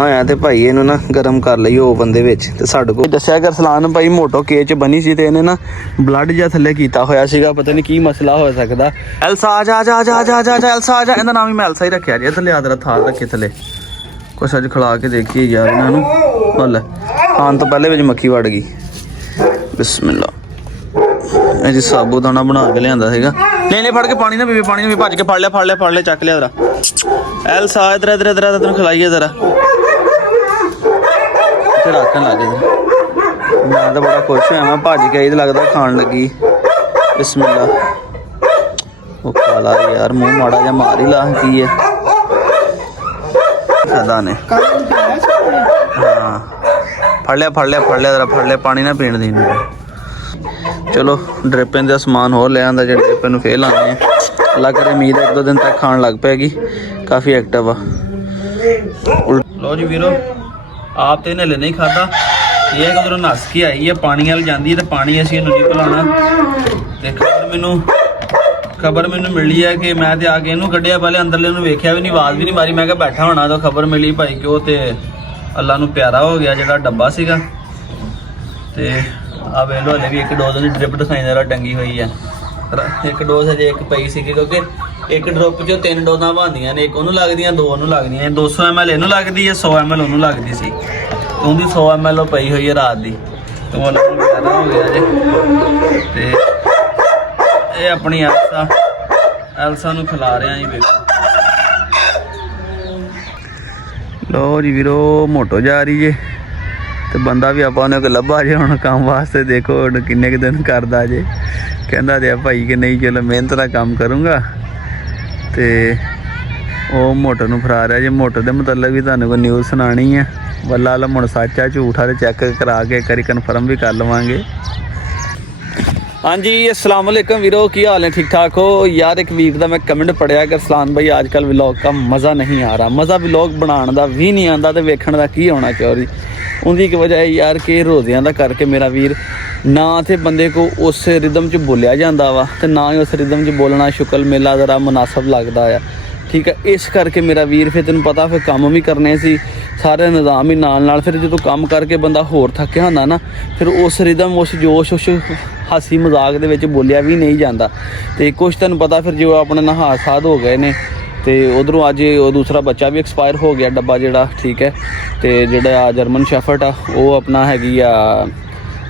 ਆਇਆ ਤੇ ਭਾਈ ਇਹਨੂੰ ਨਾ ਗਰਮ ਕਰ ਲਈ ਓਵਨ ਦੇ ਵਿੱਚ ਤੇ ਸਾਡੇ ਕੋਲ ਦੱਸਿਆ ਕਿ ਅਰਸਲਾਨ ਭਾਈ ਮੋਟੋ ਕੇ ਚ ਬਣੀ ਸੀ ਤੇ ਇਹਨੇ ਨਾ ਬਲੱਡ ਜਿਹਾ ਥੱਲੇ ਕੀਤਾ ਹੋਇਆ ਸੀਗਾ। ਪਤਾ ਨਹੀਂ ਕੀ ਮਸਲਾ ਹੋ ਸਕਦਾ। ਐਲਸਾ ਆ ਜਾ ਜਾ ਜਾ ਜਾ ਜਾ ਐਲਸਾ ਆ ਜਾ। ਇਹਦਾ ਨਾਮ ਹੀ ਮੈਂ ਐਲਸਾ ਹੀ ਰੱਖਿਆ ਜੀ। ਥੱਲੇ ਆਦਰਾ ਥਾਲ ਰੱਖੇ ਥੱਲੇ ਕੁਛ ਅੱਜ ਖਿਲਾ ਕੇ ਦੇਖੀਏ ਯਾਰ ਇਹਨਾਂ ਨੂੰ। ਹਲ ਖਾਣ ਤੋਂ ਪਹਿਲੇ ਵਿੱਚ ਮੱਖੀ ਵੜ ਗਈ। ਬਿਸਮਿਲ੍ਲਾ। ਇਹ ਜੀ ਸਾਬੂਦਾਨਾ ਬਣਾ ਕੇ ਲਿਆਂਦਾ ਸੀਗਾ। ਨਹੀਂ ਫੜ ਕੇ ਪਾਣੀ ਨਾ ਪੀਵੇ, ਪਾਣੀ ਨਾ ਭੱਜ ਕੇ ਫੜ ਲਿਆ ਚੱਕ ਲਿਆ ਜਰਾ। ਐਲਸਾ ਇਧਰ ਤੈਨੂੰ ਖਿਲਾਈਏ ਜਰਾ। ਰੱਖਣ ਲੱਗ ਗਏ। ਮੈਂ ਤਾਂ ਬੜਾ ਖੁਸ਼ ਹੋਇਆ। ਮੈਂ ਭੱਜ ਕੇ ਆਈ ਤੇ ਲੱਗਦਾ ਖਾਣ ਲੱਗੀ। ਬਿਸਮਿਲ੍ਲਾ। ਉਹ ਕਾਲਾ ਯਾਰ ਮੂੰਹ ਮਾੜਾ ਜਿਹਾ ਮਾਰ ਹੀ ਲਾ। ਕੀ ਹੈ ਖਾਦਾ ਨੇ? ਹਾਂ ਫੜ ਲਿਆ ਜਰਾ। ਪਾਣੀ ਨਾ ਪੀਣ ਦੀ। ਚਲੋ ਡ੍ਰਿਪਿੰਗ ਦਾ ਸਮਾਨ ਹੋਰ ਲੈ ਆਂਦਾ ਜਿਹੜੇ ਡ੍ਰਿਪਿੰਗ ਨੂੰ ਫੇਰ ਲਾਉਂਦੇ ਆ। ਅੱਲਾ ਕਰੇ ਉਮੀਦ ਹੈ 1-2 ਦਿਨ ਤੱਕ ਖਾਣ ਲੱਗ ਪੈਗੀ। ਕਾਫੀ ਐਕਟਿਵ ਆ। ਲਓ ਜੀ ਵੀਰੋ ਆਪ ਤੇ ਇਹਨੇ ਲੈ ਨਹੀਂ ਖਾਦਾ। ਇਹ ਕਿਧਰੋਂ ਨੱਸ ਕੇ ਆਈ ਹੈ। ਪਾਣੀ ਵੱਲ ਜਾਂਦੀ ਹੈ ਤੇ ਪਾਣੀ ਅਸੀਂ ਇਹਨੂੰ ਨਹੀਂ ਪਿਲਾਉਣਾ। ਤੇ ਖਬਰ ਮੈਨੂੰ ਮਿਲੀ ਹੈ ਕਿ ਮੈਂ ਤੇ ਆ ਕੇ ਇਹਨੂੰ ਕੱਢਿਆ। ਪਹਿਲੇ ਅੰਦਰਲੇ ਨੂੰ ਵੇਖਿਆ ਵੀ ਨਹੀਂ, ਆਵਾਜ਼ ਵੀ ਨਹੀਂ ਮਾਰੀ। ਮੈਂ ਕਿਹਾ ਬੈਠਾ ਹੋਣਾ ਤਾਂ ਖਬਰ ਮਿਲੀ ਭਾਈ ਕਿ ਉਹ ਤੇ ਅੱਲਾ ਨੂੰ ਪਿਆਰਾ ਹੋ ਗਿਆ ਜਿਹੜਾ ਡੱਬਾ ਸੀਗਾ। ਤੇ ਆ ਵੇਖ ਲਓ ਹਲੇ ਵੀ 1 ਡੋਜ਼ ਦੀ ਡ੍ਰਿਪ ਦਿਖਾਈ ਦੇ ਟੰਗੀ ਹੋਈ ਹੈ। 1 ਡੋਜ਼ ਹਜੇ ਇੱਕ ਪਈ ਸੀਗੀ ਕਿਉਂਕਿ 1 ਡ੍ਰਿਪ 'ਚੋਂ 3 ਡੋਜ਼ਾਂ ਬਣਦੀਆਂ ਨੇ। 1 ਉਹਨੂੰ ਲੱਗਦੀਆਂ 2 ਉਹਨੂੰ ਲੱਗਦੀਆਂ। 200 ml ਇਹਨੂੰ ਲੱਗਦੀ ਹੈ, 100 ml ਉਹਨੂੰ ਲੱਗਦੀ ਸੀ। ਉਹਦੀ 100 ml ਉਹ ਪਈ ਹੋਈ ਹੈ ਰਾਤ ਦੀ। ਤੇ ਉਹ ਜ਼ਿਆਦਾ ਹੋ ਗਿਆ ਜੇ। ਤੇ ਇਹ ਆਪਣੀ ਐਲਸਾ ਨੂੰ ਖਿਲਾ ਰਿਹਾ ਜੀ। ਵੇਖੋ ਲਓ ਜੀ ਵੀਰੋ ਮੋਟੋ ਜਾ ਰਹੀ ਜੇ ਤੇ ਬੰਦਾ ਵੀ ਆਪਾਂ ਉਹਨੇ ਕੋ ਲੱਭਾ ਜੇ ਹੁਣ ਕੰਮ ਵਾਸਤੇ। ਦੇਖੋ ਹੁਣ ਕਿੰਨੇ ਕੁ ਦਿਨ ਕਰਦਾ ਜੇ। ਕਹਿੰਦਾ ਤੇ ਆ ਭਾਈ ਕਿ ਨਹੀਂ ਚਲੋ ਮਿਹਨਤ ਦਾ ਕੰਮ ਕਰੂੰਗਾ। ਤੇ ਉਹ ਮੋਟਰ ਨੂੰ ਫੜਾ ਰਿਹਾ ਜੇ। ਮੋਟਰ ਦੇ ਮਤਲਬ ਵੀ ਤੁਹਾਨੂੰ ਕੋਈ ਨਿਊਜ਼ ਸੁਣਾਣੀ ਹੈ। ਵੱਲਾ ਹੁਣ ਸੱਚ ਆ ਝੂਠ ਆ ਤੇ ਚੈੱਕ ਕਰਾ ਕੇ ਇੱਕ ਵਾਰੀ ਕਨਫਰਮ ਵੀ ਕਰ ਲਵਾਂਗੇ। ਹਾਂਜੀ अस्सलाम वालेकुम वीरो, की हाल है? ठीक ठाक हो यार? एक वीर का मैं कमेंट पढ़िया कि अरसलान भाई आजकल व्लॉग का मज़ा नहीं आ रहा। मज़ा व्लॉग बनाने का भी नहीं आता तो वेखण का की होना चाहिए। उनकी एक वजह है यार कि रोज़ियां का करके मेरा वीर ना तो बंदे को उस रिदम च बोलिया जाता वा तो ना ही उस रिदम च बोलना शुक्ल मेला ज़रा मुनासब लगता है। ठीक है, इस करके मेरा वीर फिर तेन पता फिर काम भी करने सी सारे निज़ाम ही नाल। फिर जो काम करके बंदा होर थक्या होंदा ना फिर उस रिदम उस जोश उस हासी मजाक दे विच बोलिया भी नहीं जाता। तो कुछ तेन पता फिर जो अपने ना हादसात हो गए ने। तो उधरों अज दूसरा बच्चा भी एक्सपायर हो गया डब्बा जिहड़ा। ठीक है, तो जिहड़ा जर्मन शैफर्ड आ वो अपना हैगी आ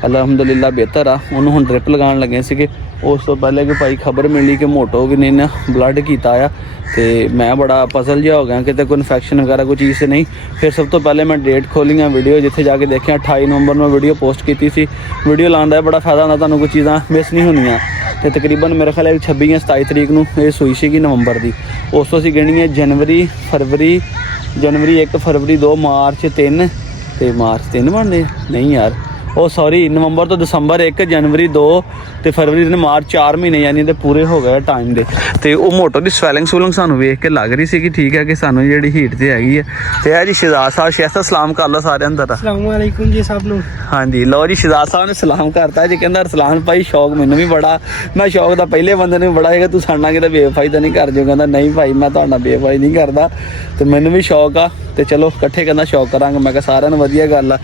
अलहमदुलिल्लाह बेहतर आ। उन्होंने हुण ड्रिप लगान लगे सीगे। उस तो पहले कि भाई खबर मिली कि मोटो भी ने ब्लड किया आ। तो मैं बड़ा पजल जिहा हो गया कि कोई इन्फेक्शन वगैरह कोई चीज़ से नहीं। फिर सब तो पहले मैं डेट खोली वीडियो जिथे जाके देखिया 28 नवंबर में वीडियो पोस्ट की थी। वीडियो लाने का बड़ा फायदा होंदा, तुहानूं कोई चीज़ां मिस नहीं होनियां। तो तकरीबन मेरे ख्याल 26 या 27 तरीक नूं ये सूई सी नवंबर की। उस तो असीं गिनी है जनवरी 1 फरवरी 2 मार्च 3 तो मार्च 3 बनते नहीं यार ਉਹ सॉरी नवंबर तो दसंबर 1 जनवरी 2 तो फरवरी 3 मार्च 4 महीने यानी तो पूरे हो गए टाइम दे। तो वो मोटो की स्वैलिंग सूलिंग सानू वेख के लग रही सी। ठीक है कि सानू जी हीट तो हैगी है। तो है जी शहजाद साहब, शहजाद सलाम कर लो सारे अंदर। अस्सलाम वालेकुम जी सब लोग। हाँ जी लो जी शहजाद साहब ने सलाम करता जी। कहता अरसलान भाई शौक मैनू भी बड़ा। मैं शौक का पहले बंदे ने बड़ा है तू साडे नाल किते बेवफाई तो नहीं कर जो। कहता नहीं भाई मैं तुहाडे नाल बेवफाई नहीं करता तो मैनू भी शौक आ। तो चलो इकट्ठे कहना शौक करांगे। मैं कहा सारिਆਂ ਨੂੰ ਵਧੀਆ ਗੱਲ ਆ।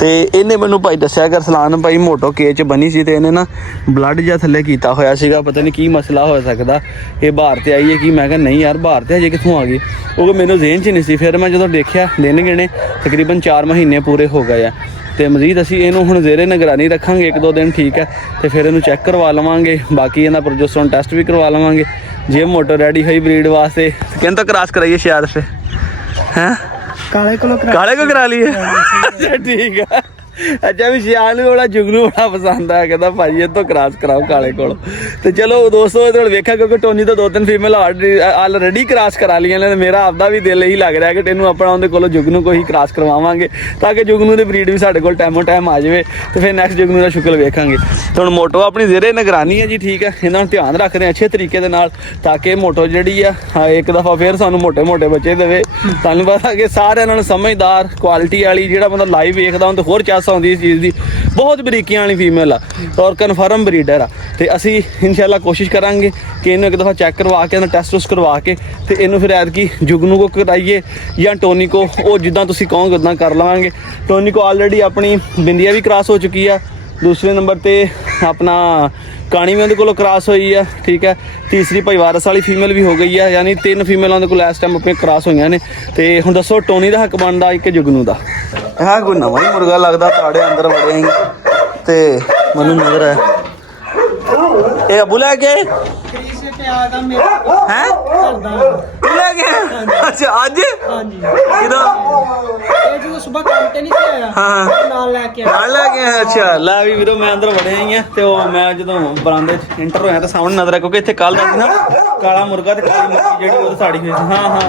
तो इन्हें मैनू भाई दस्सिया कि अरसलान भाई मोटो के च बनी सी। इन्हें ना ब्लड जिहा थल्ले कीता होया सीगा। पता नहीं की मसला हो सकदा। ये बाहर ते आई है कि मैं कहा नहीं यार बाहर ते हजे कित्थों आ गई। वो मैनू ज़हन च नहीं सी। फिर मैं जो देखिया दिन गिने तकरीबन 4 महीने पूरे हो गए आ। तो मजीद असी इनू हुण ज़ेरे निगरानी रखांगे 1-2 दिन। ठीक है, तो फिर इनू चैक करवा लवांगे। बाकी इहदा प्रोजेस्टेरोन टेस्ट भी करवा लवांगे। जे मोटो रेडी हुई ब्रीड वास्ते किन तो क्रॉस कराइए शायद से हैं काले को करा लिए। अच्छा ठीक है। अच्छा भी शियाल भी बड़ा जुगनू बड़ा पसंद है। कहता भाई ये तो क्रॉस कराओ काले को। तो चलो दोस्तों वेखा क्योंकि टोनी तो 2-3 फीमेल ऑलरेडी क्रॉस करा लिया ने। मेरा आपदा भी दिल यही लग रहा है कि तेनों अपना उनके कोलों जुगनू को ही क्रॉस करवावांगे ताकि जुगनू की ब्रीड भी साढ़े कोल टाइमों टाइम आ जाए। तो फिर नैक्सट जुगनू का शुक्ल वेखांगे। तो हुण मोटो अपनी ज़ेरे निगरानी है जी। ठीक है, इन्हां नूं ध्यान रखते हैं अच्छे तरीके दे नाल ताकि मोटो जिहड़ी आ एक दफ़ा फिर सानूं मोटे मोटे बच्चे देवे। तुहानूं पता कि सारे नाल समझदार क्वालिटी वाली जिहड़ा बंदा लाइव वेखदा उन्हें होर चाह ਖਾਸ ਆਉਂਦੀ ਇਸ ਚੀਜ਼ ਦੀ, ਬਹੁਤ ਬਰੀਕੀਆਂ ਵਾਲੀ ਫੀਮੇਲ ਆ ਔਰ ਕਨਫਰਮ ਬਰੀਡਰ ਆ। ਤੇ ਅਸੀਂ ਇਨਸ਼ਾਅੱਲਾ ਕੋਸ਼ਿਸ਼ ਕਰਾਂਗੇ ਕਿ ਇਹਨੂੰ ਇੱਕ ਦਫਾ ਚੈੱਕ ਕਰਵਾ ਕੇ, ਇਹਨੂੰ ਟੈਸਟ ਟੂਸਟ ਕਰਵਾ ਕੇ ਤੇ ਇਹਨੂੰ ਫਿਰ ਐਤਕੀ ਜੁਗਨੂ ਕੋ ਕਰਾਈਏ ਜਾਂ ਟੋਨੀ ਕੋ, ਉਹ ਜਿੱਦਾਂ ਤੁਸੀਂ ਕਹੋਗੇ ਉੱਦਾਂ ਕਰ ਲਵਾਂਗੇ। ਟੋਨੀ ਕੋ ਆਲਰੇਡੀ ਆਪਣੀ ਬਿੰਦੀਆਂ ਵੀ ਕ੍ਰਾਸ ਹੋ ਚੁੱਕੀ ਆ, ਦੂਸਰੇ ਨੰਬਰ ਤੇ ਆਪਣਾ ਕਾਣੀ ਵੀ ਉਹਦੇ ਕੋਲੋਂ ਕ੍ਰਾਸ ਹੋਈ ਆ, ਠੀਕ ਹੈ। ਤੀਸਰੀ ਭਾਈ ਵਾਰਸ ਵਾਲੀ ਫੀਮੇਲ ਵੀ ਹੋ ਗਈ ਆ, ਯਾਨੀ 3 ਫੀਮੇਲਾਂ ਉਹਦੇ ਕੋਲ ਇਸ ਟਾਈਮ ਆਪਣੀਆਂ ਕ੍ਰਾਸ ਹੋਈਆਂ ਨੇ। ਤੇ ਹੁਣ ਦੱਸੋ ਟੋਨੀ ਦਾ ਹੱਕ ਬਣਦਾ ਇੱਕ ਜੁਗਨੂ ਦਾ? ਹਾਂ ਕੋਈ ਨਵਾਂ ਹੀ ਮੁਰਗਾ ਲੱਗਦਾ, ਤਾੜੇ ਅੰਦਰ ਵੜੇ ਹੀ ਤੇ ਮੈਨੂੰ ਨਜ਼ਰ ਆਇਆ ਇਹ ਅਬੂ ਲੈ ਕੇ ਹੈ ਲੈ ਕੇ। ਅੱਛਾ ਅੱਜ ਕਿਦੋਂ? ਇਹ ਜਦੋਂ ਸਵੇਰ ਕੰਮ ਤੇ ਨਹੀਂ ਸੀ ਆਇਆ, ਹਾਂ ਨਾਲ ਲੈ ਕੇ ਅੱਛਾ ਲੈ ਵੀ ਵੀਰੋ ਮੈਂ ਅੰਦਰ ਵੜਿਆ ਹੀ ਆ ਤੇ ਉਹ ਮੈਂ ਜਦੋਂ ਬਰਾਂਡੇ 'ਚ ਇੰਟਰ ਹੋਇਆ ਤਾਂ ਸਾਹਮਣੇ ਨਜ਼ਰ ਆ, ਕਿਉਂਕਿ ਇੱਥੇ ਕੱਲ ਦਾ ਸੀ ਨਾ ਕਾਲਾ ਮੁਰਗਾ ਤੇ ਕਾਲੀ ਮੁਰਗੀ ਜਿਹੜੀ ਉਹ ਸਾੜੀ ਹੋਈ ਸੀ। ਹਾਂ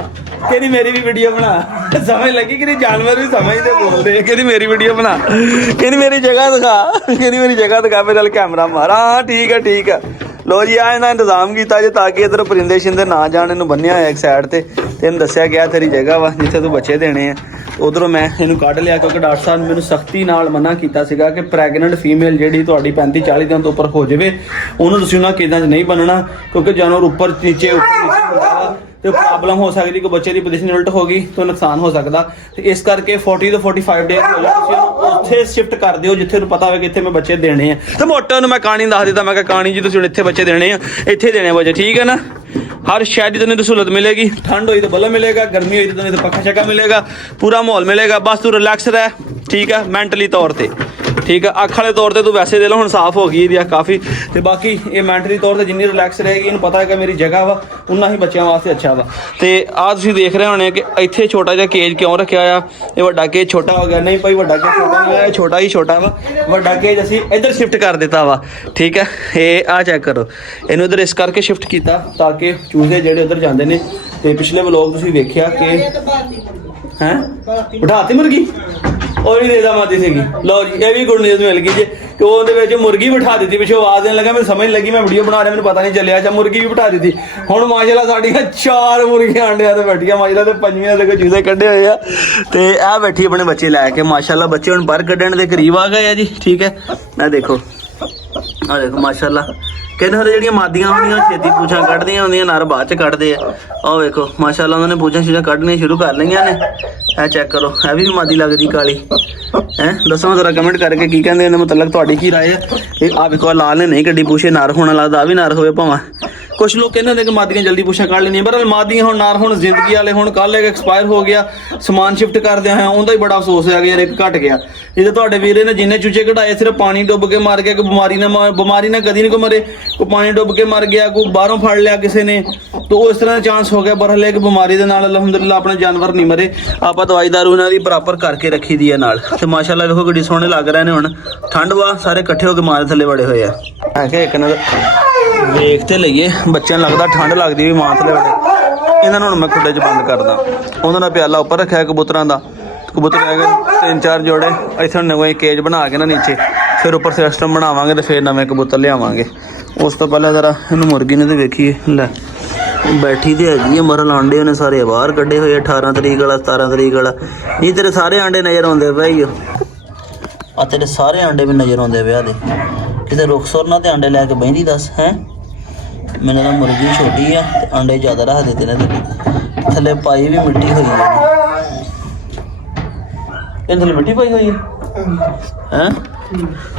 ਕਹਿੰਦੀ ਮੇਰੀ ਵੀ ਵੀਡੀਓ ਬਣਾ, ਸਮਝ ਲੱਗੀ ਕਿ ਜਾਨਵਰ ਵੀ ਸਮਝਦੇ ਬੋਲਦੇ। ਕਹਿੰਦੀ ਮੇਰੀ ਵੀਡੀਓ ਬਣਾ, ਕਹਿੰਦੀ ਮੇਰੀ ਜਗ੍ਹਾ ਦਿਖਾ, ਕਹਿੰਦੀ ਮੇਰੀ ਜਗ੍ਹਾ ਦਿਖਾ, ਮੈਂ ਚੱਲ ਕੈਮਰਾ ਮਾਰ। ਹਾਂ ਠੀਕ ਆ ਲੋ ਜੀ ਆ ਇਹਦਾ ਇੰਤਜ਼ਾਮ ਕੀਤਾ ਜੇ ਤਾਂ ਕਿ ਇੱਧਰ ਪਰਿੰਦੇ ਸ਼ਿੰਦੇ ਨਾ ਜਾਣ। ਇਹਨੂੰ ਬੰਨਿਆ ਹੋਇਆ ਇੱਕ ਸਾਈਡ ਤੇ ਇਹਨੂੰ ਦੱਸਿਆ ਗਿਆ ਤੇਰੀ ਜਗ੍ਹਾ ਵਾ ਜਿੱਥੇ ਤੂੰ ਬੱਚੇ ਦੇਣੇ ਆ। ਉਧਰੋਂ ਮੈਂ ਇਹਨੂੰ ਕੱਢ ਲਿਆ ਕਿਉਂਕਿ ਡਾਕਟਰ ਸਾਹਿਬ ਨੇ ਮੈਨੂੰ ਸਖਤੀ ਨਾਲ ਮਨਾ ਕੀਤਾ ਸੀਗਾ ਕਿ ਪ੍ਰੈਗਨੈਂਟ ਫੀਮੇਲ ਜਿਹੜੀ ਤੁਹਾਡੀ 35-40 ਦਿਨ ਤੋਂ ਉੱਪਰ ਹੋ ਜਾਵੇ ਉਹਨੂੰ ਤੁਸੀਂ ਉਹਨਾਂ ਕੇਦਾਂ 'ਚ ਨਹੀਂ ਬੰਨਣਾ, ਕਿਉਂਕਿ ਜਾਨਵਰ ਉੱਪਰ ਨੀਚੇ ਹੁੰਦਾ ਵਾ ਤੇ ਪ੍ਰੋਬਲਮ ਹੋ ਸਕਦੀ ਕਿ ਬੱਚੇ ਦੀ ਪੋਜੀਸ਼ਨ ਉਲਟ ਹੋ ਗਈ ਤਾਂ ਨੁਕਸਾਨ ਹੋ ਸਕਦਾ। ਤੇ ਇਸ ਕਰਕੇ 40 ਤੋਂ 45 ਡੇਜ਼ ਹੋ ਜਾ ਤੁਸੀਂ ਉਹਨੂੰ ਉੱਥੇ ਸ਼ਿਫਟ ਕਰ ਦਿਓ ਜਿੱਥੇ ਨੂੰ ਪਤਾ ਹੋਵੇ ਕਿ ਇੱਥੇ ਮੈਂ ਬੱਚੇ ਦੇਣੇ ਆ। ਤੇ ਮੋਟੇ ਨੂੰ ਮੈਂ ਕਹਾਣੀ ਦੱਸ ਦਿੱਤਾ, ਮੈਂ ਕਿਹਾ ਕਹਾਣੀ ਜੀ ਤੁਸੀਂ ਹੁਣ ਇੱਥੇ ਬੱਚੇ ਦੇਣੇ ਆ, ਇੱਥੇ ਦੇਣੇ ਬੱਚੇ, ਠੀਕ ਹੈ ਨਾ। ਹਰ ਸ਼ਾਇਦ ਦੀ ਤੁਹਾਨੂੰ ਸਹੂਲਤ ਮਿਲੇਗੀ, ਠੰਡ ਹੋਈ ਤਾਂ ਬੱਲਾ ਮਿਲੇਗਾ, ਗਰਮੀ ਹੋਈ ਤਾਂ ਤੁਹਾਨੂੰ ਪੱਖਾ ਛੱਕਾ ਮਿਲੇਗਾ, ਪੂਰਾ ਮਾਹੌਲ ਮਿਲੇਗਾ। ਬਸ ਤੂੰ ਰਿਲੈਕਸ ਰਹਿ, ਠੀਕ ਹੈ, ਮੈਂਟਲੀ ਤੌਰ ਤੇ, ਠੀਕ ਹੈ। ਅੱਖ ਵਾਲੇ ਤੌਰ ਤੇ ਤੂੰ ਵੈਸੇ ਦੇ ਲਓ ਹੁਣ ਸਾਫ਼ ਹੋ ਗਈ ਇਹਦੀ ਅੱਖ ਕਾਫੀ, ਤੇ ਬਾਕੀ ਇਹ ਮੈਂਟਲੀ ਤੌਰ ਤੇ ਜਿੰਨੀ ਰਿਲੈਕਸ ਰਹੇਗੀ, ਇਹਨੂੰ ਪਤਾ ਹੈ ਕਿ ਮੇਰੀ ਜਗ੍ਹਾ ਵਾ, ਉਨਾ ਹੀ ਬੱਚਿਆਂ ਵਾਸਤੇ ਅੱਛਾ ਵਾ। ਤੇ ਆਹ ਤੁਸੀਂ ਦੇਖ ਰਹੇ ਹੋਣੇ ਕਿ ਇੱਥੇ ਛੋਟਾ ਜਿਹਾ ਕੇਜ ਕਿਉਂ ਰੱਖਿਆ ਆ, ਇਹ ਵੱਡਾ ਕੇਜ ਛੋਟਾ ਹੋ ਗਿਆ? ਨਹੀਂ ਭਾਈ ਵੱਡਾ ਕੇਜ ਛੋਟਾ ਨਹੀਂ ਹੋਇਆ, ਇਹ ਛੋਟਾ ਹੀ ਛੋਟਾ ਵਾ। ਵੱਡਾ ਕੇਜ ਅਸੀਂ ਇੱਧਰ ਸ਼ਿਫਟ ਕਰ ਦਿੱਤਾ ਵਾ, ਠੀਕ ਹੈ। ਇਹ ਆਹ ਚੈੱਕ ਕਰੋ, ਇਹਨੂੰ ਇੱਧਰ ਇਸ ਕਰਕੇ ਸ਼ਿਫਟ ਕੀਤਾ ਤਾਂ ਕਿ ਚੂਹੇ ਜਿਹੜੇ ਉੱਧਰ ਜਾਂਦੇ ਨੇ। ਤੇ ਪਿਛਲੇ ਵਲੋਗ ਤੁਸੀਂ ਵੇਖਿਆ ਕਿ ਹੈਂ ਬਿਠਾਤੀ ਮੁਰਗੀ ਉਹ ਵੀ ਦੇਦਾ ਮਾਦੀ ਸੀਗੀ। ਲਓ ਜੀ ਇਹ ਵੀ ਗੁੱਡ ਨਿਊਜ਼ ਮਿਲ ਗਈ ਜੇ ਕਿ ਉਹਦੇ ਵਿੱਚ ਮੁਰਗੀ ਬਿਠਾ ਦਿੱਤੀ, ਪਿੱਛੋਂ ਆਵਾਜ਼ ਦੇਣ ਲੱਗਾ, ਮੈਨੂੰ ਸਮਝ ਲੱਗੀ ਮੈਂ ਵੀਡੀਓ ਬਣਾ ਰਿਹਾ, ਮੈਨੂੰ ਪਤਾ ਨਹੀਂ ਚੱਲਿਆ। ਅੱਛਾ ਮੁਰਗੀ ਵੀ ਬਿਠਾ ਦਿੱਤੀ। ਹੁਣ ਮਾਸ਼ਾਅੱਲਾ ਸਾਡੀਆਂ 4 ਮੁਰਗੀਆਂ ਆਂਡਿਆਂ ਤੇ ਬੈਠੀਆਂ, ਮਾਸ਼ਾਅੱਲਾ ਤੇ 5ਵੀਂ ਦੇ ਕੋਈ ਚੂਹੇ ਕੱਢੇ ਹੋਏ ਆ ਤੇ ਆ ਬੈਠੀ ਆਪਣੇ ਬੱਚੇ ਲੈ ਕੇ। ਮਾਸ਼ਾਅੱਲਾ ਬੱਚੇ ਹੁਣ ਬਾਹਰ ਕੱਢਣ ਦੇ ਕਰੀਬ ਆ ਗਏ ਆ ਜੀ, ਠੀਕ ਹੈ। ਮੈਂ ਦੇਖੋ ਆ ਦੇਖੋ ਮਾਸ਼ਾਅੱਲਾ ਕਹਿੰਦੇ ਹੁੰਦੇ ਜਿਹੜੀਆਂ ਮਾਦੀਆਂ ਹੁੰਦੀਆਂ ਛੇਤੀ ਪੂਛਾਂ ਕੱਢਦੀਆਂ ਹੁੰਦੀਆਂ, ਨਰ ਬਾਅਦ ਚ ਕੱਢਦੇ ਆ। ਆਹ ਵੇਖੋ ਮਾਸ਼ਾਅੱਲਾ ਉਹਨਾਂ ਨੇ ਪੂਛਾਂ ਛੀਆਂ ਕੱਢਣੀਆਂ ਸ਼ੁਰੂ ਕਰ ਲਈਆਂ ਨੇ। ਇਹ ਚੈੱਕ ਕਰੋ, ਇਹ ਵੀ ਮਾਦੀ ਲੱਗਦੀ ਕਾਲੀ ਹੈ। ਦੱਸੋ ਜ਼ਰਾ ਕਮੈਂਟ ਕਰਕੇ ਕੀ ਕਹਿੰਦੇ ਇਹਦੇ ਮੁਤਲਕ, ਤੁਹਾਡੀ ਕੀ ਰਾਏ ਹੈ? ਇਹ ਆ ਵੇਖੋ ਲਾਲ ਨੇ ਨਹੀਂ ਕੱਢੀ ਪੂਛੇ, ਨਰ ਹੋਣਾ ਲੱਗਦਾ, ਆ ਵੀ ਨਰ ਹੋਵੇ ਭਾਵਾਂ। ਕੁਛ ਲੋਕ ਕਹਿੰਦੇ ਹੁੰਦੇ ਕਿ ਮਾਦੀਆਂ ਜਲਦੀ ਪੂਛਾਂ ਕੱਢ ਲੈਂਦੀਆਂ, ਪਰ ਮਾਦੀਆਂ ਹੁਣ ਨਰ ਹੁਣ ਜ਼ਿੰਦਗੀ ਵਾਲੇ ਹੁਣ ਕੱਲ ਇੱਕ ਐਕਸਪਾਇਰ ਹੋ ਗਿਆ, ਸਮਾਨ ਸ਼ਿਫਟ ਕਰਦਿਆਂ ਹੋਇਆ ਉਹਦਾ ਹੀ ਬੜਾ ਅਫਸੋਸ ਹੋਇਆ ਕਿ ਯਾਰ ਇੱਕ ਘਟ ਗਿਆ। ਜਿਹਦੇ ਤੁਹਾਡੇ ਵੀਰੇ ਨੇ ਜਿੰਨੇ ਚੂਚੇ ਕਢਾਏ ਸਿਰਫ ਪਾਣੀ ਡੁੱਬ ਕੇ ਮਰ ਗਿਆ, ਕੋਈ ਬਿਮਾਰੀ ਨਾਲ ਕਦੀ ਨਹੀਂ ਕੋਈ ਮਰੇ, ਕੋਈ ਪਾਣੀ ਡੁੱਬ ਕੇ ਮਰ ਗਿਆ, ਕੋਈ ਬਾਹਰੋਂ ਫੜ ਲਿਆ ਕਿਸੇ ਨੇ, ਤਾਂ ਉਹ ਇਸ ਤਰ੍ਹਾਂ ਦਾ ਚਾਂਸ ਹੋ ਗਿਆ। ਬਰਹਲੇ ਕਿ ਬਿਮਾਰੀ ਦੇ ਨਾਲ ਅਲਹਮਦੁਲਿਲਾ ਆਪਣੇ ਜਾਨਵਰ ਨਹੀਂ ਮਰੇ, ਆਪਾਂ ਦਵਾਈ ਦਾਰੂ ਇਹਨਾਂ ਦੀ ਬਰਾਬਰ ਕਰਕੇ ਰੱਖੀ ਦੀ ਹੈ ਨਾਲ। ਤੇ ਮਾਸ਼ਾਅੱਲਾ ਵੇਖੋ ਕਿੱਡੀ ਸੋਹਣੇ ਲੱਗ ਰਹੇ ਨੇ। ਹੁਣ ਠੰਡ ਵਾ, ਸਾਰੇ ਇਕੱਠੇ ਹੋ ਕੇ ਮਾਰ ਥੱਲੇ ਵੜੇ ਹੋਏ ਆ। ਹੈ ਕਿ ਇੱਕ ਨਜ਼ਰ ਵੇਖ ਤੇ ਲਈਏ, ਬੱਚਿਆਂ ਨੂੰ ਲੱਗਦਾ ਠੰਡ ਲੱਗਦੀ ਵੀ ਮਾਂ ਥੱਲੇ ਵੜੇ। ਇਹਨਾਂ ਨੂੰ ਹੁਣ ਮੈਂ ਖੁੱਡੇ 'ਚ ਬੰਦ ਕਰਦਾ। ਉਹਨਾਂ ਦਾ ਪਿਆਲਾ ਉੱਪਰ ਰੱਖਿਆ ਕਬੂਤਰਾਂ ਦਾ, ਕਬੂਤਰ ਹੈਗੇ 3-4 ਜੋੜੇ। ਇੱਥੇ ਨਵੇਂ ਕੇਜ ਬਣਾ ਕੇ ਨਾ ਨੀਚੇ, ਫਿਰ ਉੱਪਰ ਸਿਸਟਮ ਬਣਾਵਾਂਗੇ ਤੇ ਫਿਰ ਨਵੇਂ ਕਬੂਤਰ ਲਿਆਵਾਂਗੇ। ਉਸ ਤੋਂ ਪਹਿਲਾਂ ਜ਼ਰਾ ਇਹਨੂੰ ਮੁਰਗੀ ਨੂੰ ਤੇ ਵੇਖੀਏ। ਲੈ ਬੈਠੀ ਤੇ ਹੈਗੀ ਹੈ, ਮਰਨ ਆਂਡੇ ਉਹਨੇ ਸਾਰੇ ਬਾਹਰ ਕੱਢੇ ਹੋਏ, 18 ਤਰੀਕ ਵਾਲਾ 17 ਤਰੀਕ ਵਾਲਾ। ਨਹੀਂ ਤੇਰੇ ਸਾਰੇ ਆਂਡੇ ਨਜ਼ਰ ਆਉਂਦੇ ਪਏ ਆ, ਤੇਰੇ ਸਾਰੇ ਆਂਡੇ ਵੀ ਨਜ਼ਰ ਆਉਂਦੇ ਪਏ ਆ ਦੇ। ਕਿਤੇ ਰੁਖਸੁਰ ਨਾ ਤੇ ਆਂਡੇ ਲੈ ਕੇ ਬਹਿੰਦੀ ਦੱਸ ਹੈ। ਮੈਨੂੰ ਤਾਂ ਮੁਰਗੀ ਛੋਟੀ ਆ ਤੇ ਆਂਡੇ ਜ਼ਿਆਦਾ ਰੱਖ ਦਿੱਤੇ ਨੇ, ਤੇ ਥੱਲੇ ਪਾਈ ਵੀ ਮਿੱਟੀ ਹੋਈ ਹੈ। ਇਹਦੇ ਥੱਲੇ ਮਿੱਟੀ ਪਾਈ ਹੋਈ ਹੈ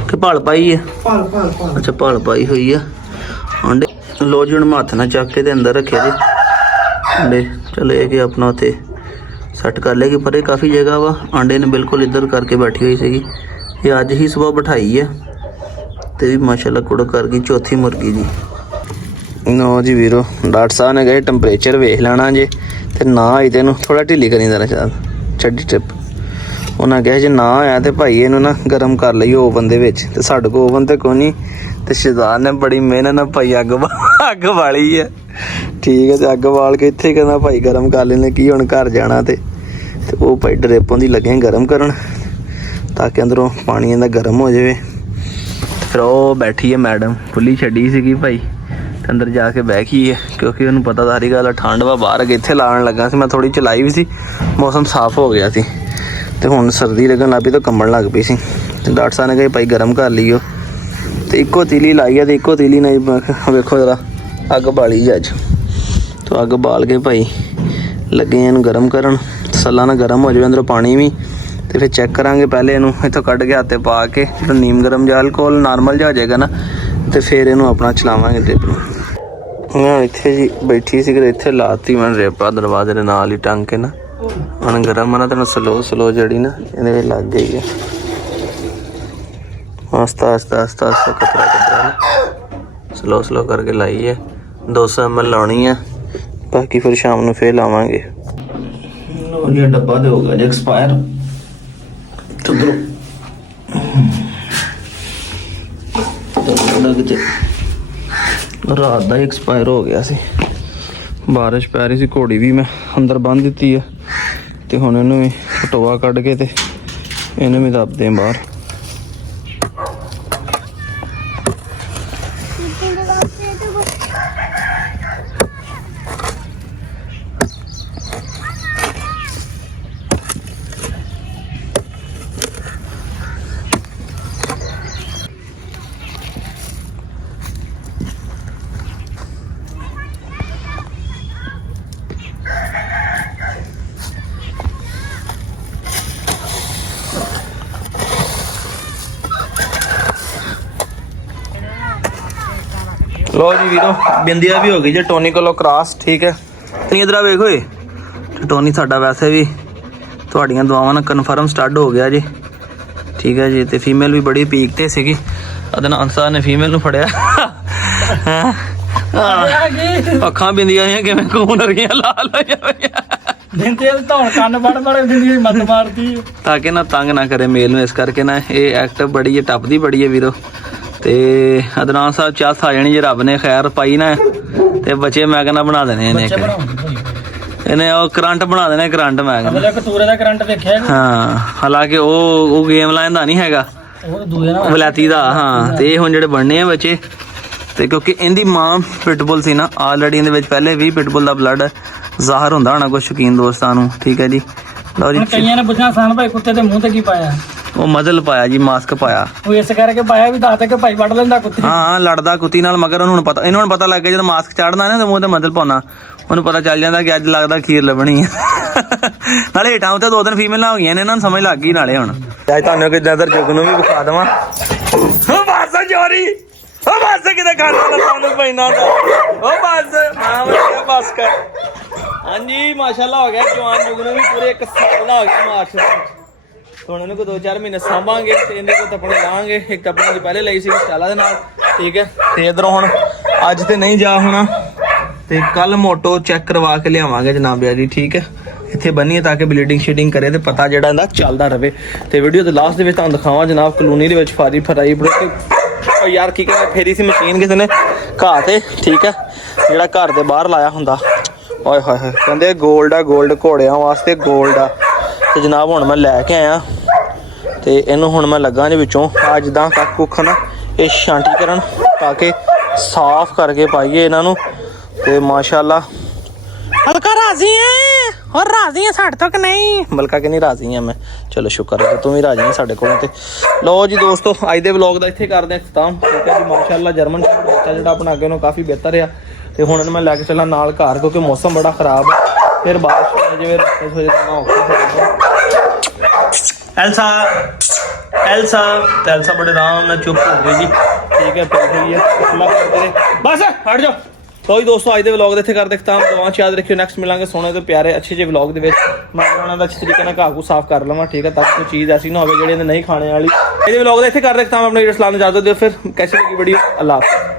ਕਿ ਭਾਲ ਪਾਈ ਹੈ? ਅੱਛਾ ਭਾਲ ਪਾਈ ਹੋਈ ਆ ਆਂਡੇ। ਲੋ ਜੀ ਹੁਣ ਮੈਂ ਹੱਥ ਨਾਲ ਚੱਕ ਕੇ ਤੇ ਅੰਦਰ ਰੱਖਿਆ ਜੀ ਆਂਡੇ। ਚਲੇ ਕਿ ਆਪਣਾ ਉੱਥੇ ਸੈੱਟ ਕਰ ਲੇਗੀ, ਪਰ ਇਹ ਕਾਫੀ ਜਗ੍ਹਾ ਵਾ। ਆਂਡੇ ਨੇ ਬਿਲਕੁਲ ਇੱਧਰ ਕਰਕੇ ਬੈਠੀ ਹੋਈ ਸੀਗੀ। ਇਹ ਅੱਜ ਹੀ ਸਵੇਰ ਬਿਠਾਈ ਹੈ ਤੇ ਵੀ ਮਾਸ਼ਾਅੱਲਾ ਕੁੜ ਕਰ ਗਈ, ਚੌਥੀ ਮੁਰਗੀ ਜੀ। ਨੋ ਜੀ ਵੀਰੋ, ਡਾਕਟਰ ਸਾਹਿਬ ਨੇ ਕਹੇ ਟੈਂਪਰੇਚਰ ਵੇਖ ਲੈਣਾ ਜੇ, ਤੇ ਨਾ ਆਈ ਤੇ ਇਹਨੂੰ ਥੋੜਾ ਢਿੱਲੀ ਕਰੀ ਦੇਣਾ ਚਾਹੀਦਾ, ਛੱਡੀ ਟ੍ਰਿਪ। ਉਹਨਾਂ ਕਿਹਾ ਜੇ ਨਾ ਆਇਆ ਤੇ ਭਾਈ ਇਹਨੂੰ ਨਾ ਗਰਮ ਕਰ ਲਈ ਓਵਨ ਦੇ ਵਿੱਚ। ਤੇ ਸਾਡੇ ਕੋਲ ਓਵਨ ਤੇ ਕੋਈ ਨਹੀਂ, ਤੇ ਸ਼ਹਿਜ਼ਾਦ ਨੇ ਬੜੀ ਮਿਹਨਤ ਨਾਲ ਭਾਈ ਅੱਗ ਵਾਲੀ ਹੈ, ਠੀਕ ਹੈ। ਤੇ ਅੱਗ ਬਾਲ ਕੇ ਇੱਥੇ ਕਹਿੰਦਾ ਭਾਈ ਗਰਮ ਕਰ ਲੈਣੇ, ਕੀ ਹੁਣ ਘਰ ਜਾਣਾ। ਤੇ ਉਹ ਭਾਈ ਡਰੇਪੋਂ ਦੀ ਲੱਗੇ ਗਰਮ ਕਰਨ ਤਾਂ ਕਿ ਅੰਦਰੋਂ ਪਾਣੀ ਇਹਦਾ ਗਰਮ ਹੋ ਜਾਵੇ। ਫਿਰ ਉਹ ਬੈਠੀ ਹੈ ਮੈਡਮ, ਖੁੱਲੀ ਛੱਡੀ ਸੀਗੀ ਭਾਈ, ਤੇ ਅੰਦਰ ਜਾ ਕੇ ਬਹਿ ਗਈ ਹੈ ਕਿਉਂਕਿ ਉਹਨੂੰ ਪਤਾ ਸਾਰੀ ਗੱਲ ਠੰਡ ਵਾ। ਬਾਹਰ ਅੱਗੇ ਇੱਥੇ ਲਾਉਣ ਲੱਗਾ ਸੀ ਮੈਂ, ਥੋੜੀ ਚਲਾਈ ਵੀ ਸੀ, ਮੌਸਮ ਸਾਫ਼ ਹੋ ਗਿਆ ਸੀ। ਤੇ ਹੁਣ ਸਰਦੀ ਲੱਗਣ ਲੱਗ ਪਈ ਤਾਂ ਕੰਬਣ ਲੱਗ ਪਈ ਸੀ ਤੇ ਡਾਕਟਰ ਸਾਹਿਬ ਨੇ ਕਿਹਾ ਭਾਈ ਗਰਮ ਕਰ ਲਈਓ ਤੇ ਇੱਕੋ ਤੀਲੀ ਲਾਈ ਆ ਤੇ ਇੱਕੋ ਤੀਲੀ ਨਾਲ ਵੇਖੋ ਜਰਾ ਅੱਗ ਬਾਲੀ ਜੀ ਅੱਜ ਤੋਂ ਅੱਗ ਬਾਲ ਕੇ ਭਾਈ ਲੱਗੇ ਇਹਨੂੰ ਗਰਮ ਕਰਨ ਤਸੱਲਾ ਨਾਲ ਗਰਮ ਹੋ ਜਾਵੇ ਅੰਦਰੋਂ ਪਾਣੀ ਵੀ ਤੇ ਫਿਰ ਚੈੱਕ ਕਰਾਂਗੇ ਪਹਿਲੇ ਇਹਨੂੰ ਇੱਥੋਂ ਕੱਢ ਕੇ ਹੱਥੇ ਪਾ ਕੇ ਜਦੋਂ ਨੀਮ ਗਰਮ ਜਾਂ ਅਲਕੋਹਲ ਨਾਰਮਲ ਜਿਹਾ ਹੋ ਜਾਏਗਾ ਨਾ ਤੇ ਫਿਰ ਇਹਨੂੰ ਆਪਣਾ ਚਲਾਵਾਂਗੇ ਡ੍ਰਿਪ ਨੂੰ। ਮੈਂ ਇੱਥੇ ਜੀ ਬੈਠੀ ਸੀ ਕਿ ਇੱਥੇ ਲਾਤੀ ਮੈਂ ਡ੍ਰਿਪ ਦਰਵਾਜ਼ੇ ਦੇ ਨਾਲ ਹੀ ਟੰਗ ਕੇ ਨਾ ਹੁਣ ਗਰਮ ਨਾ ਤੈਨੂੰ ਸਲੋ ਜਿਹੜੀ ਨਾ ਇਹਦੇ ਵਿੱਚ ਲੱਗ ਗਈ ਹੈ ਆਸਤਾ ਕਤਰਾ ਨਾ ਸਲੋ ਕਰਕੇ ਲਾਈ ਹੈ 200 ml ਲਾਉਣੀ ਹੈ ਬਾਕੀ ਫਿਰ ਸ਼ਾਮ ਨੂੰ ਫੇਰ ਲਾਵਾਂਗੇ। ਉਹ ਡੱਬਾ ਤੇ ਹੋ ਗਿਆ ਜੇ ਐਕਸਪਾਇਰ ਚੁੱਦਰੋ ਰਾਤ ਦਾ ਐਕਸਪਾਇਰ ਹੋ ਗਿਆ ਸੀ ਬਾਰਿਸ਼ ਪੈ ਰਹੀ ਸੀ ਘੋੜੀ ਵੀ ਮੈਂ ਅੰਦਰ ਬੰਨ੍ਹ ਦਿੱਤੀ ਹੈ ਤੇ ਹੁਣ ਇਹਨੂੰ ਵੀ ਟੋਆ ਕੱਢ ਕੇ ਤੇ ਇਹਨੂੰ ਵੀ ਦੱਬਦੇ ਬਾਹਰ। लो जी वीरो बिंदिया भी हो गई जी टोनी को क्रॉस ठीक है नहीं इधर वेखो टोनी साडा वैसे भी तुहाड़ियां दुआवां नाल कन्फर्म स्टड हो गया जी ठीक है जी। तो फीमेल भी बड़ी पीक ते सीगी अदनान साहब ने फीमेल नूं फड़िया अखां बिंदियां हैं किवें खून रहीआं लाल हो जावीआं ਬਿੰਦੇ ਧੌਣ ਕੰਨ ਬੜ ਬਿੰਦੀ ਮੱਤ ਮਾਰਦੀ ताकि ना तंग ना करे मेल नूं इस करके ना ये एक्टिव बड़ी है टपदी बड़ी है वीरो। ਤੇ ਅਦਨਾਨ ਸਾਹਿਬ ਚਾਹ ਆ ਜਾਣੀ ਜੇ ਰੱਬ ਨੇ ਖੈਰ ਪਾਈ ਨਾ ਤੇ ਬੱਚੇ ਮੈਂ ਕਹਿੰਦਾ ਬਣਾ ਦੇਣੇ ਇਹਨੇ ਉਹ ਕਰੰਟ ਬਣਾ ਦੇਣੇ ਕਰੰਟ ਮੈਂ ਕਹਿੰਦਾ ਮਤਲਬ ਕਤੂਰੇ ਦਾ ਕਰੰਟ ਦੇਖਿਆ ਹਾਂ ਹਾਲਾਂਕਿ ਉਹ ਗੇਮ ਲਾਇੰਦਾ ਨਹੀਂ ਹੈਗਾ ਉਹ ਦੂਏ ਨਾਲ ਵਲੈਤੀ ਦਾ ਹਾਂ ਤੇ ਇਹ ਹੁਣ ਜਿਹੜੇ ਬਣਨੇ ਆ ਬੱਚੇ ਤੇ ਕਿਉਂਕਿ ਇਹਦੀ ਮਾਂ ਪਿਟਬੁਲ ਸੀ ਨਾ ਆਲਰੇਡੀ ਇਹਦੇ ਵਿੱਚ ਪਹਿਲੇ ਵੀ ਪਿਟਬੁਲ ਦਾ ਬਲੱਡ ਜ਼ਾਹਰ ਹੁੰਦਾ ਹੋਣਾ ਕੁਝ ਸ਼ੌਕੀਨ ਦੋਸਤਾਂ ਨੂੰ ਠੀਕ ਹੈ ਜੀ। ਲਓ ਜੀ ਕਈਆਂ ਨੇ ਪੁੱਛਣਾ ਸਾਨ ਭਾਈ ਕੁੱਤੇ ਦੇ ਮੂੰਹ ਤੇ ਕੀ ਪਾਇਆ ਉਹ ਮਜ਼ਲ ਪਾਇਆ ਜੀ ਮਾਸਕ ਪਾਇਆ ਉਹ ਇਸ ਕਰਕੇ ਪਾਇਆ ਵੀ ਦੱਸਦੇ ਕਿ ਭਾਈ ਵੱਢ ਲੈਂਦਾ ਕੁੱਤੇ ਹਾਂ ਲੜਦਾ ਕੁੱਤੀ ਨਾਲ ਮਗਰ ਉਹਨੂੰ ਪਤਾ ਇਹਨੂੰ ਹੁਣ ਪਤਾ ਲੱਗ ਗਿਆ ਜਦੋਂ ਮਾਸਕ ਚੜਦਾ ਨਾ ਤੇ ਮੂੰਹ ਤੇ ਮਜ਼ਲ ਪਾਉਣਾ ਉਹਨੂੰ ਪਤਾ ਚੱਲ ਜਾਂਦਾ ਕਿ ਅੱਜ ਲੱਗਦਾ ਖੀਰ ਲੱਭਣੀ ਹੈ ਨਾਲੇ ਹੇਠਾਂ ਉੱਤੇ 2-3 ਫੀਮੇਲਾਂ ਹੋ ਗਈਆਂ ਨੇ ਇਹਨਾਂ ਨੂੰ ਸਮਝ ਲੱਗ ਗਈ ਨਾਲੇ ਹੁਣ ਅੱਜ ਤੁਹਾਨੂੰ ਕਿ ਨਜ਼ਰ ਜੁਗ ਨੂੰ ਵੀ ਵਿਖਾ ਦੇਵਾਂ ਉਹ ਬਸ ਚੋਰੀ ਉਹ ਬਸ ਕਿਤੇ ਖਾਣਾ ਲੱਤਾਂ ਨੂੰ ਪੈਣਾ ਉਹ ਬਸ ਹਾਂ ਵਧੀਆ ਬਸ ਕਰ ਹਾਂਜੀ ਮਾਸ਼ਾਅੱਲਾ ਹੋ ਗਿਆ ਜਵਾਨ ਜੁਗ ਨੂੰ ਵੀ ਪੂਰੇ 1 ਸਾਲ ਦਾ ਹੋ ਗਿਆ ਮਾਰਚ ਹੁਣ ਇਹਨੂੰ ਕੋਈ 2-4 ਮਹੀਨੇ ਸਾਂਭਾਂਗੇ ਤੇ ਇਹਦੇ ਕੋਲ ਤਪਣੇ ਲਾਵਾਂਗੇ ਇੱਕ ਤਪਣੇ ਦੀ ਪਹਿਲੇ ਲਈ ਸੀ ਚਾਲਾ ਦੇ ਨਾਲ ਠੀਕ ਹੈ। ਤੇ ਇਧਰੋਂ ਹੁਣ ਅੱਜ ਤੇ ਨਹੀਂ ਜਾ ਹੋਣਾ ਤੇ ਕੱਲ ਮੋਟੋ ਚੈੱਕ ਕਰਵਾ ਕੇ ਲਿਆਵਾਂਗੇ ਜਨਾਬਿਆ ਜੀ ਠੀਕ ਹੈ ਇੱਥੇ ਬੰਨੀਏ ਤਾਂ ਕਿ ਬਲੀਡਿੰਗ ਸ਼ੀਡਿੰਗ ਕਰੇ ਤੇ ਪਤਾ ਜਿਹੜਾ ਇਹਦਾ ਚੱਲਦਾ ਰਵੇ। ਤੇ ਵੀਡੀਓ ਦੇ ਲਾਸਟ ਦੇ ਵਿੱਚ ਤੁਹਾਨੂੰ ਦਿਖਾਵਾਂ ਜਨਾਬ ਕਲੋਨੀ ਦੇ ਵਿੱਚ ਫਾਰੀ ਫਰਾਈ ਬੜੇ ਉਹ ਯਾਰ ਕੀ ਕਹਿੰਦੇ ਫੇਰੀ ਸੀ ਮਸ਼ੀਨ ਕਿਸੇ ਨੇ ਘਾਹ ਤੇ ਠੀਕ ਹੈ ਜਿਹੜਾ ਘਰ ਦੇ ਬਾਹਰ ਲਾਇਆ ਹੁੰਦਾ ਓਏ ਹੋਏ ਹੋਏ ਕਹਿੰਦੇ ਗੋਲਡ ਆ ਗੋਲਡ ਘੋੜਿਆਂ ਵਾਸਤੇ ਗੋਲਡ ਆ ਤੇ ਜਨਾਬ ਹੁਣ ਮੈਂ ਲੈ ਕੇ ਆਇਆ ਤੇ ਇਹਨੂੰ ਹੁਣ ਮੈਂ ਲੱਗਾ ਜੇ ਵਿੱਚੋਂ ਆ ਜਿੱਦਾਂ ਕੱਖ ਕੁੱਖ ਨਾ ਇਹ ਛਾਂਟੀ ਕਰਨ ਤਾਂ ਕਿ ਸਾਫ਼ ਕਰਕੇ ਪਾਈਏ ਇਹਨਾਂ ਨੂੰ ਤੇ ਮਾਸ਼ਾਅੱਲਾ ਹਲਕਾ ਰਾਜ਼ੀ ਹੈ और राजी है साढ़े तक नहीं बल्कि कि नहीं राजी है मैं चलो शुक्र है तू भी राजी है साढ़े को। लो जी दोस्तों अज के व्लॉग का इत्थे करते हैं खत्म ठीक है जी माशाअल्लाह जर्मन बच्चा जो अपना अगे काफ़ी बेहतर है तो हुण मैं लैके चला नाल घर क्योंकि मौसम बड़ा खराब है फिर बारिश हो जाए एल्सा एल्सा एल्सा बड़े आराम नाल चुप हो गई जी ठीक है फिर गई है बस हट जाओ। तो ही दोस्तों आज के व्लॉग इत्थे कर देखता हूँ दुआ याद रखियो नेक्स्ट मिलांगे सोने तो प्यारे अच्छे जे व्लॉग दे विच मैं उन्होंने अच्छे तरीके नाल घाह को साफ कर लवां ठीक है ताकि कोई चीज़ ऐसी ना हो जिहड़ी नहीं खाने वाली। इहदे व्लॉग इत्थे कर देखता हूँ अपने इस्लाम इजाजत दिओ फिर कैसी लगी वीडियो अल्लाह हाफ़िज़।